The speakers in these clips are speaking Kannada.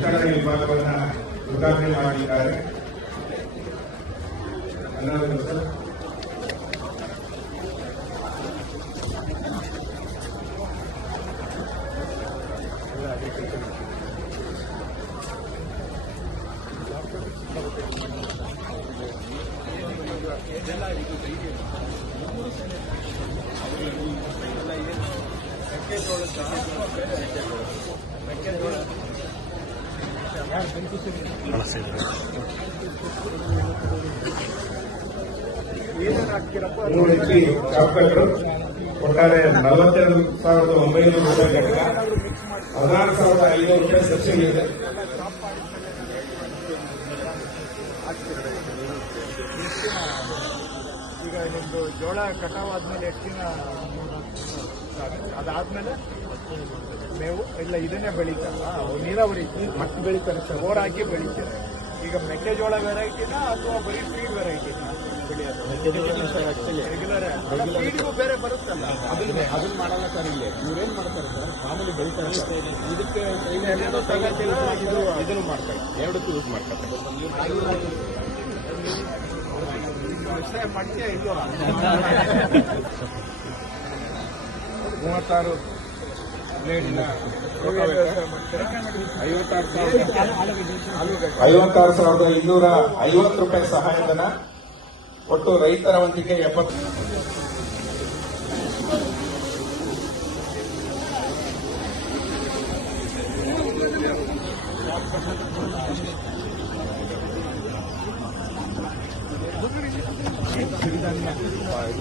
ವಿಸ್ತರಣೆ ವಿಭಾಗವನ್ನು ಉದ್ಘಾಟನೆ ಮಾಡಲಿದ್ದಾರೆ. ಸರ್ ಶಾಪ್ಗಳು ಒಟ್ಟಾರೆ 42,900 ರೂಪಾಯಿ ಘಟಕ, 16,500 ರೂಪಾಯಿ ಸಬ್ಸಿಡಿ ಇದೆ. ಈಗ ನಿಮ್ದು ಜೋಳ ಕಟಾವ್ ಆದ್ಮೇಲೆ ಎಷ್ಟು ದಿನ ಅದಾದ್ಮೇಲೆ ಮೇವು ಇಲ್ಲ ಇದನ್ನೇ ಬೆಳೀತಾರ? ನೀರಾವರಿ ಮತ್ತೆ ಬೆಳೀತಾರೆ ಸರ್, ಬೋರ್ ಹಾಕಿ ಬೆಳೀತಾರೆ. ಈಗ ಮೆಕ್ಕೆಜೋಳ ವೆರೈಟಿನ ಅಥವಾ ಬರೀ ಫೀಡ್ ವೆರೈಟಿನ ಬೆಳೆಯೋದು? ರೆಗ್ಯುಲರ್ ಫೀಡ್ಗೂ ಬೇರೆ ಬರುತ್ತಲ್ಲ, ಅದನ್ನ ಮಾಡಲ್ಲ ಸರ್. ಇಲ್ಲಿ ಇವ್ರೇನ್ ಮಾಡ್ತಾರೆ ಸರ್, ಮಾಮೂಲಿ ಬೆಳಿತಾರೆ. ಇದಕ್ಕೆ ಇದನ್ನು ಮಾಡ್ತಾರೆ, ಎರಡಕ್ಕೂ ಯೂಸ್ ಮಾಡ್ತಾರೆ. ಮಡ್ಕೆ ಇಲ್ವಾ? 36 56,250 ರೂಪಾಯಿ ಸಹಾಯಧನ. ಒಟ್ಟು ರೈತರ ವಂತಿಕೆ 70.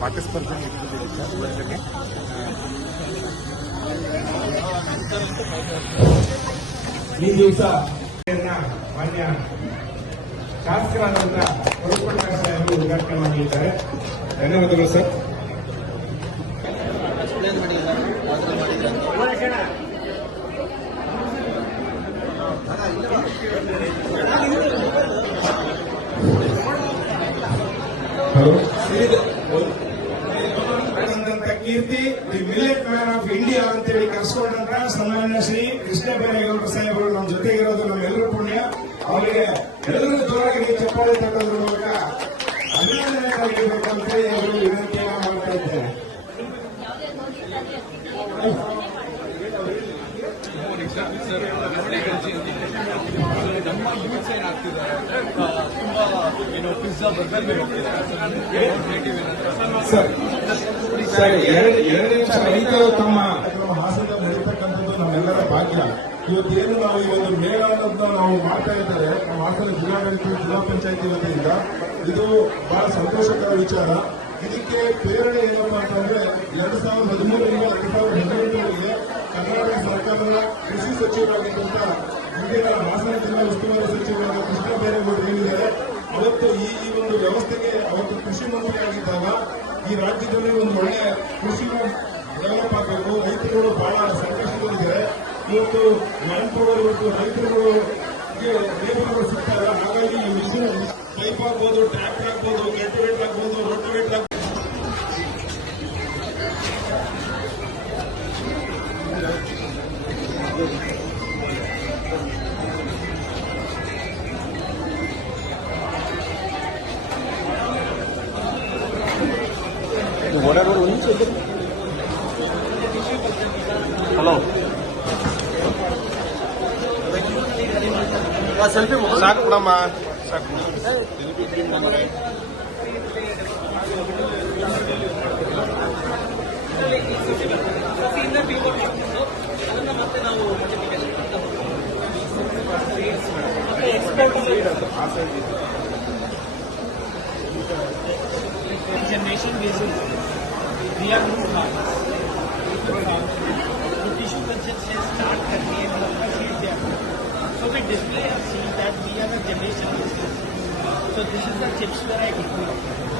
ಪಾಠಸ್ಪರ್ಧೆ ಈ ದಿವಸ ಮಾನ್ಯ ಶಾಸಕರಾದಂತಹ ಹೊರಪಟ್ಟ ಸಾಹೇಬರು ಉದ್ಘಾಟನೆ ಮಾಡಲಿದ್ದಾರೆ. ಧನ್ಯವಾದಗಳು ಸರ್. ಕೀರ್ತಿ the millet man of India ಅಂತೇಳಿ ಕರೆಸ್ಕೊಂಡಂತ ಸನ್ಮಾನ್ಯ ಶ್ರೀ ಕೃಷ್ಣ ಬೈರೇಗೌಡ ಸಾಹೇಬರು ನಮ್ಮ ಜೊತೆಗಿರೋದು ನಮ್ಮೆಲ್ಲರೂ ಪುಣ್ಯ. ಅವರಿಗೆ ಎಲ್ಲರೂ ಜೋರಾಗಿ ಚಪ್ಪಾಳೆ ತಟ್ಟೋದ್ರ ಮೂಲಕ ಅಭಿನಂದನೆ ಮಾಡಬೇಕಂತೇಳಿ ಅವರು ವಿನಂತಿಯನ್ನು ಮಾಡ್ತಾ ಇದ್ದೇನೆ. ನಮ್ಮ ಯೂತ್ಸ್ ಏನಾಗ್ತಿದ್ದಾರೆ ತುಂಬಾ ಪಿಜ್ಜಾ ಬರ್ಗರ್ ಮೇಲೆ ಹೋಗ್ತಿದ್ದಾರೆ. ಎರಡನೇ ನಿಮಿಷ ರೈತರು ತಮ್ಮ ಹಾಸನ ನಡೀತಕ್ಕಂಥದ್ದು ನಮ್ಮೆಲ್ಲರ ಭಾಗ್ಯ. ಇವತ್ತೇನು ನಾವು ಈ ಒಂದು ಮೇಳ ಅನ್ನೋದನ್ನ ನಾವು ಮಾಡ್ತಾ ಇದ್ದಾರೆ ನಮ್ಮ ಹಾಸನ ಜಿಲ್ಲಾಡಳಿತ ಜಿಲ್ಲಾ ಪಂಚಾಯತಿ ವತಿಯಿಂದ, ಇದು ಬಹಳ ಸಂತೋಷಕರ ವಿಚಾರ. ಇದಕ್ಕೆ ಪ್ರೇರಣೆ ಏನಪ್ಪಾ ಅಂತಂದ್ರೆ 2013ರಿಂದ 2018ವರೆಗೆ ಕರ್ನಾಟಕ ಸರ್ಕಾರದ ಕೃಷಿ ಸಚಿವರಾಗಿದ್ದಂತ ಹಿಂದಿನ ಹಾಸನ ಜಿಲ್ಲಾ ಉಸ್ತುವಾರಿ ಸಚಿವರಾದ ಕೃಷ್ಣ ಬೈರೇಗೌಡರು ಹೇಳಿದ್ದಾರೆ. ಅವತ್ತು ಈ ಒಂದು ವ್ಯವಸ್ಥೆಗೆ ಅವತ್ತು ಕೃಷಿ ಮಂತ್ರಿ ಆಗಿದ್ದಾಗ ಈ ರಾಜ್ಯದಲ್ಲಿ ಒಂದು ಒಳ್ಳೆಯ ಕೃಷಿ ಡೆವಲಪ್ ಆಗಬೇಕು, ರೈತರುಗಳು ಬಹಳ ಸಂಕಷ್ಟದಲ್ಲಿದ್ದಾರೆ. ಇವತ್ತು ಮ್ಯಾನ್ ಪವರ್ ಇವತ್ತು ರೈತರುಗಳು ಲೇಬರ್ಗಳು ಸಿಗ್ತಾರೆ. ಹಾಗಾಗಿ ಈ ಮಿಷನ್ ಪೈಪ್ ಆಗ್ಬೋದು, ಟ್ರ್ಯಾಕ್ಟರ್ ಆಗ್ಬೋದು, ಕಲ್ಟಿವೇಟರ್ ಆಗ್ಬೋದು, ರೋಟೋವೇಟರ್ ಆಗ್ಬೋದು. ಹಲೋ ಸೆಲ್ಫಿ ಸಾಕು ಬಿಡಮ್ಮ, ಸಾಕು. generation basis, we are moved on. Tissue consumption start करनी है, मतलब seed there. So we display a seed that we are a generation basis. So this is the chips variety,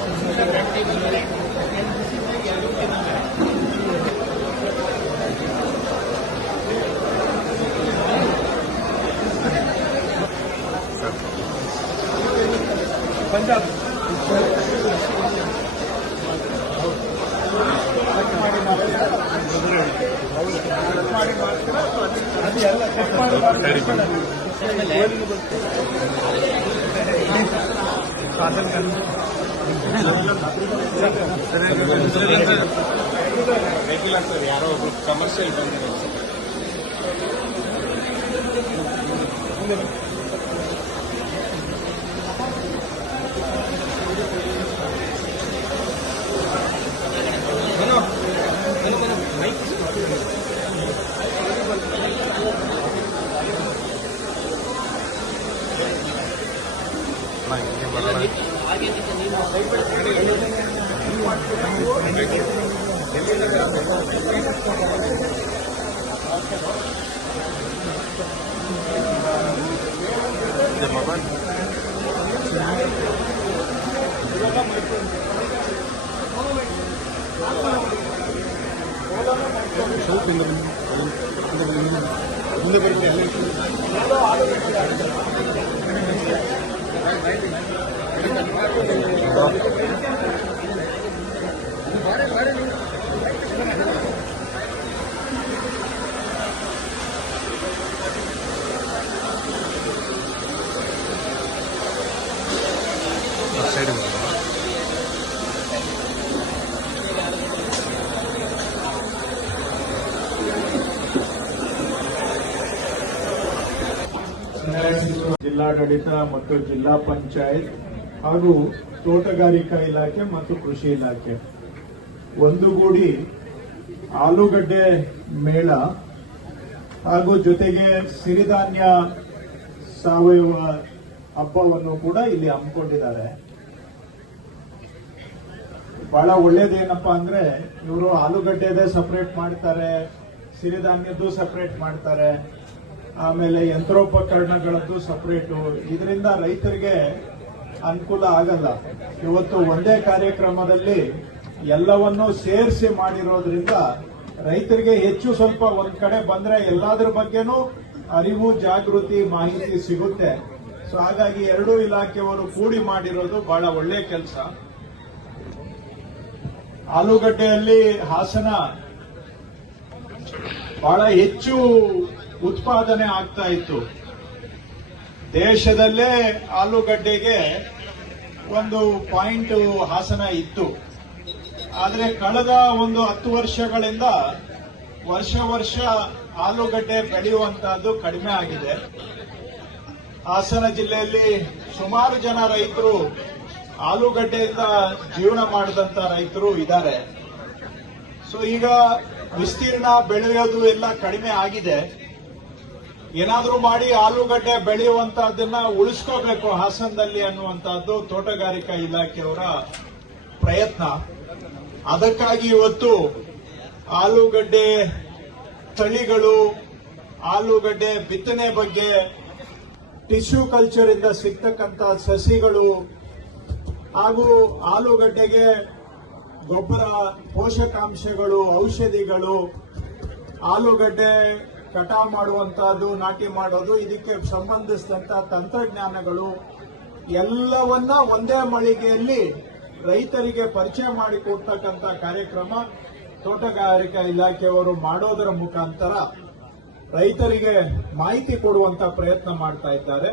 this is the red table variety, and this is the yellow table variety. Punjab ಮಾಡಿ ರೆಗ್ಯುಲರ್ ಸರ್ ಯಾರೋ ಒಬ್ರು ಕಮರ್ಷಿಯಲ್ ಬಂದಿರೋ ಮುಂದೆ ಬರ್ತೀವಿ ಜಿಲ್ಲಾಡಳಿತ ಮತ್ತು ಜಿಲ್ಲಾ ಪಂಚಾಯತ್ ಹಾಗೂ ತೋಟಗಾರಿಕಾ ಇಲಾಖೆ ಮತ್ತು ಕೃಷಿ ಇಲಾಖೆ ಒಂದುಗೂಡಿ ಆಲೂಗಡ್ಡೆ ಮೇಳ ಹಾಗೂ ಜೊತೆಗೆ ಸಿರಿಧಾನ್ಯ ಸಾವಯವ ಹಬ್ಬವನ್ನು ಕೂಡ ಇಲ್ಲಿ ಹಮ್ಮಿಕೊಂಡಿದ್ದಾರೆ. ಬಹಳ ಒಳ್ಳೇದೇನಪ್ಪಾ ಅಂದ್ರೆ ಇವರು ಆಲೂಗಡ್ಡೆದೇ ಸಪರೇಟ್ ಮಾಡ್ತಾರೆ, ಸಿರಿಧಾನ್ಯದ್ದು ಸಪರೇಟ್ ಮಾಡ್ತಾರೆ, ಆಮೇಲೆ ಯಂತ್ರೋಪಕರಣಗಳದ್ದು ಸಪರೇಟು. ಇದರಿಂದ ರೈತರಿಗೆ ಅನುಕೂಲ ಆಗಲ್ಲ. ಇವತ್ತು ಒಂದೇ ಕಾರ್ಯಕ್ರಮದಲ್ಲಿ ಎಲ್ಲವನ್ನೂ ಸೇರಿಸಿ ಮಾಡಿರೋದ್ರಿಂದ ರೈತರಿಗೆ ಹೆಚ್ಚು ಸ್ವಲ್ಪ ಒಂದ್ ಕಡೆ ಬಂದ್ರೆ ಎಲ್ಲಾದ್ರ ಬಗ್ಗೆನೂ ಅರಿವು, ಜಾಗೃತಿ, ಮಾಹಿತಿ ಸಿಗುತ್ತೆ. ಸೊ ಹಾಗಾಗಿ ಎರಡೂ ಇಲಾಖೆಯವರು ಕೂಡಿ ಮಾಡಿರೋದು ಬಹಳ ಒಳ್ಳೆ ಕೆಲಸ. ಆಲೂಗಡ್ಡೆಯಲ್ಲಿ ಹಾಸನ ಬಹಳ ಹೆಚ್ಚು ಉತ್ಪಾದನೆ ಆಗ್ತಾ ಇತ್ತು. ದೇಶದಲ್ಲೇ ಆಲೂಗಡ್ಡೆಗೆ ಒಂದು ಪಾಯಿಂಟ್ ಹಾಸನ ಇತ್ತು. ಆದರೆ ಕಳೆದ ಒಂದು 10 ವರ್ಷಗಳಿಂದ ವರ್ಷ ಆಲೂಗಡ್ಡೆ ಬೆಳೆಯುವಂತಹದ್ದು ಕಡಿಮೆ ಆಗಿದೆ. ಹಾಸನ ಜಿಲ್ಲೆಯಲ್ಲಿ ಸುಮಾರು ಜನ ರೈತರು ಆಲೂಗಡ್ಡೆಯಿಂದ ಜೀವನ ಮಾಡಿದಂತ ರೈತರು ಇದ್ದಾರೆ. ಸೊ ಈಗ ವಿಸ್ತೀರ್ಣ ಬೆಳೆಯೋದು ಎಲ್ಲ ಕಡಿಮೆ ಆಗಿದೆ. ಏನಾದ್ರೂ ಮಾಡಿ ಆಲೂಗಡ್ಡೆ ಬೆಳೆಯುವಂತಹದನ್ನ ಉಳಿಸ್ಕೋಬೇಕು ಹಾಸನದಲ್ಲಿ ಅನ್ನುವಂತಹದ್ದು ತೋಟಗಾರಿಕಾ ಇಲಾಖೆಯವರ ಪ್ರಯತ್ನ. ಅದಕ್ಕಾಗಿ ಇವತ್ತು ಆಲೂಗಡ್ಡೆ ತಳಿಗಳು, ಆಲೂಗಡ್ಡೆ ಬಿತ್ತನೆ ಬಗ್ಗೆ, ಟಿಶ್ಯೂ ಕಲ್ಚರ್ ಇಂದ ಸಿಗ್ತಕ್ಕಂಥ ಸಸಿಗಳು ಹಾಗೂ ಆಲೂಗಡ್ಡೆಗೆ ಗೊಬ್ಬರ, ಪೋಷಕಾಂಶಗಳು, ಔಷಧಿಗಳು, ಆಲೂಗಡ್ಡೆ ಕಟಾವು ಮಾಡುವಂತಹದ್ದು, ನಾಟಿ ಮಾಡೋದು, ಇದಕ್ಕೆ ಸಂಬಂಧಿಸಿದಂತ ತಂತ್ರಜ್ಞಾನಗಳು ಎಲ್ಲವನ್ನ ಒಂದೇ ಮಳಿಗೆಯಲ್ಲಿ ರೈತರಿಗೆ ಪರಿಚಯ ಮಾಡಿಕೊಡ್ತಕ್ಕಂಥ ಕಾರ್ಯಕ್ರಮ ತೋಟಗಾರಿಕಾ ಇಲಾಖೆಯವರು ಮಾಡೋದರ ಮುಖಾಂತರ ರೈತರಿಗೆ ಮಾಹಿತಿ ಕೊಡುವಂತ ಪ್ರಯತ್ನ ಮಾಡ್ತಾ ಇದ್ದಾರೆ.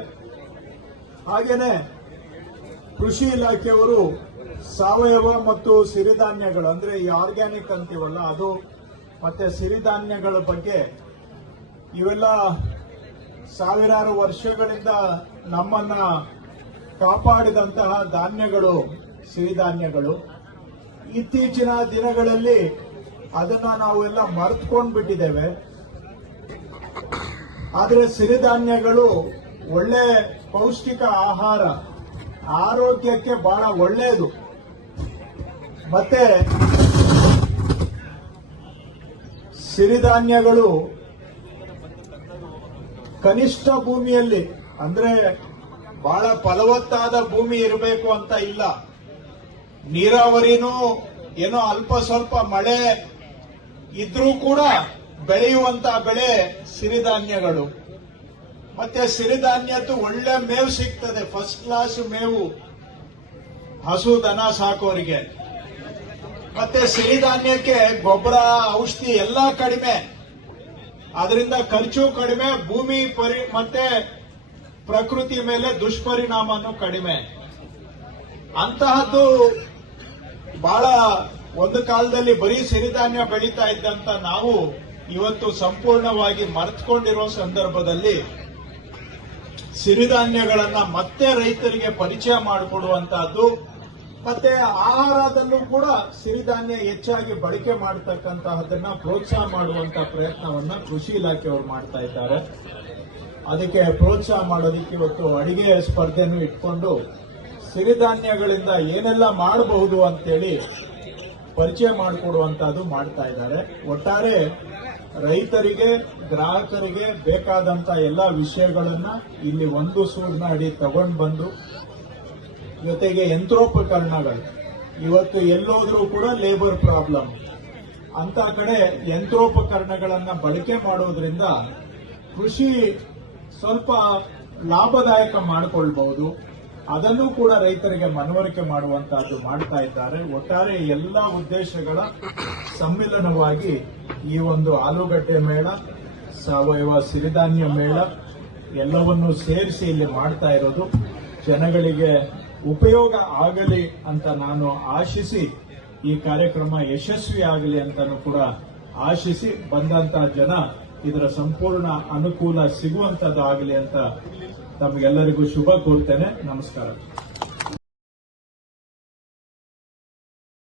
ಹಾಗೇನೆ ಕೃಷಿ ಇಲಾಖೆಯವರು ಸಾವಯವ ಮತ್ತು ಸಿರಿಧಾನ್ಯಗಳು ಅಂದ್ರೆ ಈ ಆರ್ಗ್ಯಾನಿಕ್ ಅಂತೀವಲ್ಲ ಅದು, ಮತ್ತೆ ಸಿರಿಧಾನ್ಯಗಳ ಬಗ್ಗೆ ಇವೆಲ್ಲ ಸಾವಿರಾರು ವರ್ಷಗಳಿಂದ ನಮ್ಮನ್ನ ಕಾಪಾಡಿದಂತಹ ಧಾನ್ಯಗಳು, ಸಿರಿಧಾನ್ಯಗಳು. ಇತ್ತೀಚಿನ ದಿನಗಳಲ್ಲಿ ಅದನ್ನ ನಾವೆಲ್ಲ ಮರೆತುಕೊಂಡು ಬಿಟ್ಟಿದ್ದೇವೆ. ಆದರೆ ಸಿರಿಧಾನ್ಯಗಳು ಒಳ್ಳೆ ಪೌಷ್ಟಿಕ ಆಹಾರ, ಆರೋಗ್ಯಕ್ಕೆ ಬಹಳ ಒಳ್ಳೆಯದು. ಮತ್ತೆ ಸಿರಿಧಾನ್ಯಗಳು ಕನಿಷ್ಠ ಭೂಮಿಯಲ್ಲಿ ಅಂದ್ರೆ ಬಹಳ ಫಲವತ್ತಾದ ಭೂಮಿ ಇರಬೇಕು ಅಂತ ಇಲ್ಲ, ನೀರಾವರಿನೂ ಏನೋ ಅಲ್ಪ ಸ್ವಲ್ಪ ಮಳೆ ಇದ್ರೂ ಕೂಡ ಬೆಳೆಯುವಂತ ಬೆಳೆ ಸಿರಿಧಾನ್ಯಗಳು. ಮತ್ತೆ ಸಿರಿಧಾನ್ಯದ್ದು ಒಳ್ಳೆ ಮೇವು ಸಿಗ್ತದೆ, ಫಸ್ಟ್ ಕ್ಲಾಸ್ ಮೇವು ಹಸು ದನ ಸಾಕೋರಿಗೆ. ಮತ್ತೆ ಸಿರಿಧಾನ್ಯಕ್ಕೆ ಗೊಬ್ಬರ, ಔಷಧಿ ಎಲ್ಲ ಕಡಿಮೆ, ಅದರಿಂದ ಖರ್ಚು ಕಡಿಮೆ, ಭೂಮಿ ಮತ್ತೆ ಪ್ರಕೃತಿ ಮೇಲೆ ದುಷ್ಪರಿಣಾಮನೂ ಕಡಿಮೆ. ಅಂತಹದ್ದು ಬಹಳ ಒಂದು ಕಾಲದಲ್ಲಿ ಬರೀ ಸಿರಿಧಾನ್ಯ ಬೆಳೀತಾ ಇದ್ದಂತ ನಾವು ಇವತ್ತು ಸಂಪೂರ್ಣವಾಗಿ ಮರೆತುಕೊಂಡಿರೋ ಸಂದರ್ಭದಲ್ಲಿ ಸಿರಿಧಾನ್ಯಗಳನ್ನ ಮತ್ತೆ ರೈತರಿಗೆ ಪರಿಚಯ ಮಾಡಿಕೊಡುವಂತಹದ್ದು, ಮತ್ತೆ ಆಹಾರದಲ್ಲೂ ಕೂಡ ಸಿರಿಧಾನ್ಯ ಹೆಚ್ಚಾಗಿ ಬಳಕೆ ಮಾಡತಕ್ಕಂತಹದನ್ನ ಪ್ರೋತ್ಸಾಹ ಮಾಡುವಂತ ಪ್ರಯತ್ನವನ್ನ ಕೃಷಿ ಇಲಾಖೆಯವರು ಮಾಡ್ತಾ ಇದ್ದಾರೆ. ಅದಕ್ಕೆ ಪ್ರೋತ್ಸಾಹ ಮಾಡೋದಕ್ಕೆ ಇವತ್ತು ಅಡಿಗೆ ಸ್ಪರ್ಧೆನೂ ಇಟ್ಕೊಂಡು ಸಿರಿಧಾನ್ಯಗಳಿಂದ ಏನೆಲ್ಲ ಮಾಡಬಹುದು ಅಂತೇಳಿ ಪರಿಚಯ ಮಾಡಿಕೊಡುವಂತಹದ್ದು ಮಾಡ್ತಾ ಇದ್ದಾರೆ. ಒಟ್ಟಾರೆ ರೈತರಿಗೆ, ಗ್ರಾಹಕರಿಗೆ ಬೇಕಾದಂತ ಎಲ್ಲ ವಿಷಯಗಳನ್ನ ಇಲ್ಲಿ ಒಂದು ಸೂರಿನ ಅಡಿ ತಗೊಂಡು ಬಂದು, ಜೊತೆಗೆ ಯಂತ್ರೋಪಕರಣಗಳು, ಇವತ್ತು ಎಲ್ಲೋದ್ರೂ ಕೂಡ ಲೇಬರ್ ಪ್ರಾಬ್ಲಮ್, ಅಂತ ಕಡೆ ಯಂತ್ರೋಪಕರಣಗಳನ್ನ ಬಳಕೆ ಮಾಡೋದ್ರಿಂದ ಕೃಷಿ ಸ್ವಲ್ಪ ಲಾಭದಾಯಕ ಮಾಡಿಕೊಳ್ಬಹುದು. ಅದನ್ನು ಕೂಡ ರೈತರಿಗೆ ಮನವರಿಕೆ ಮಾಡುವಂತಹದ್ದು ಮಾಡ್ತಾ ಇದ್ದಾರೆ. ಒಟ್ಟಾರೆ ಎಲ್ಲ ಉದ್ದೇಶಗಳ ಸಮ್ಮಿಲನವಾಗಿ ಈ ಒಂದು ಆಲೂಗಡ್ಡೆ ಮೇಳ, ಸಾವಯವ ಸಿರಿಧಾನ್ಯ ಮೇಳ ಎಲ್ಲವನ್ನೂ ಸೇರಿಸಿ ಇಲ್ಲಿ ಮಾಡ್ತಾ ಇರೋದು ಜನಗಳಿಗೆ ಉಪಯೋಗ ಆಗಲಿ ಅಂತ ನಾನು ಆಶಿಸಿ, ಈ ಕಾರ್ಯಕ್ರಮ ಯಶಸ್ವಿ ಆಗಲಿ ಅಂತಾನು ಕೂಡ ಆಶಿಸಿ, ಬಂದಂತಹ ಜನ ಇದರ ಸಂಪೂರ್ಣ ಅನುಕೂಲ ಸಿಗುವಂತದ್ದಾಗಲಿ ಅಂತ ತಮಗೆಲ್ಲರಿಗೂ ಶುಭ ಕೋರ್ತೇನೆ. ನಮಸ್ಕಾರ.